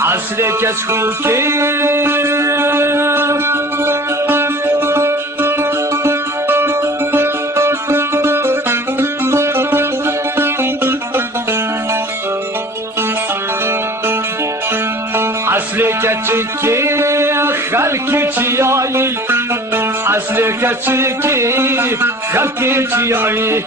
عسلك اسكوكي عسلك تشكي خلقي تياي عسلك تشكي خلقي تياي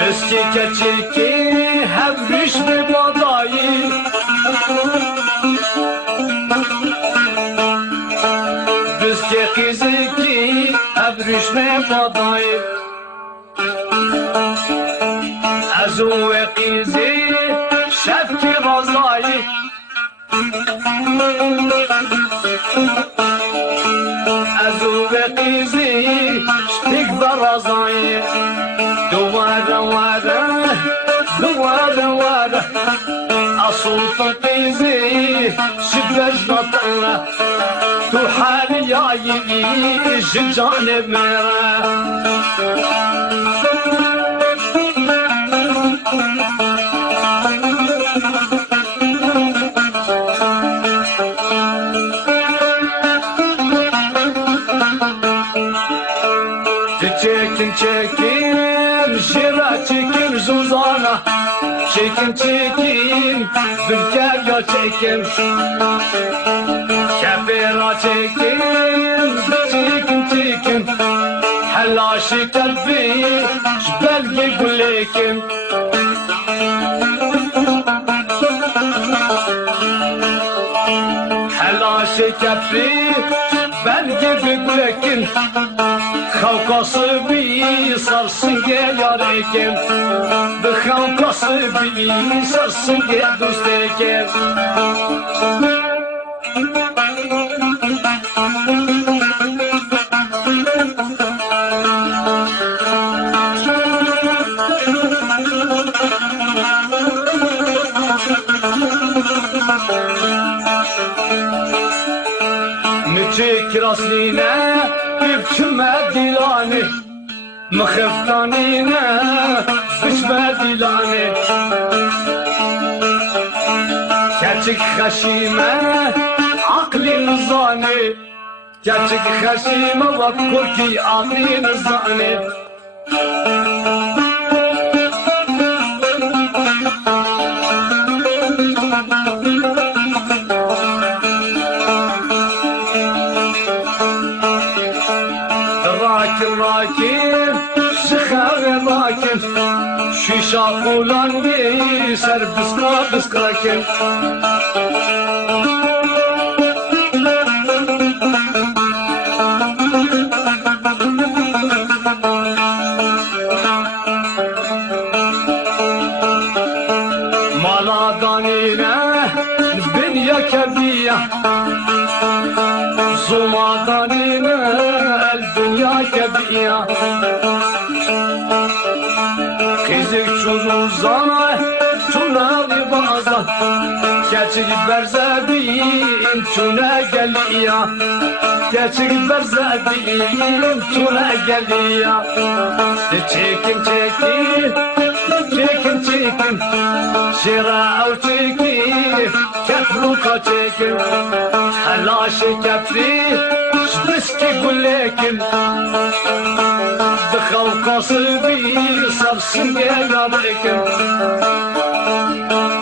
بسكي تشكي هبرش ببضاي بسكي قزكي هبرش ببضاي ازو قزي شفكي رضاي ازو قزي شفك برضاي دوارة وارة دوارة وارة أصوت قيزي شبج بطلة تحالي يايي جنجان مرة تشكن تشكن جرا تشكن زوزانا تشكن تشكن بالكايا تشكن كبيرة تشكن تشكن تشكن حلاشي قلبي جبال يقول لكن حلاشي قلبي بلقي بقولكن خوكا صبي صار سنجل يا ريكم بخوكا صبي صار سنجل دوستيكم نتشيك راسلينا بكما ديلاني مخفتانينا بشما ديلاني كاتك خشيمة عقلي نظاني كاتك خشيمة وكركي عقلي نظاني راكب شخار راكب شيشا قولاني سر بسكرا بسكراكب مالا دانينا الدنيا كبيرة زوما دانينا الدنيا كبيرة خيزك شوزوزا تنادي بازا كاتشك برزابي انتونا قليا كاتشك برزابي انتونا قليا تشيكن تشيكن تشيكن تشيكن شراء او تشيكن كفروكا تشيكن حلاشي كفري شبسكي قولكن دخل قصبي صار سنجل عليكن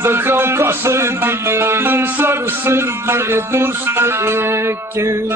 دخل قصبي صار سنجل دوستيكن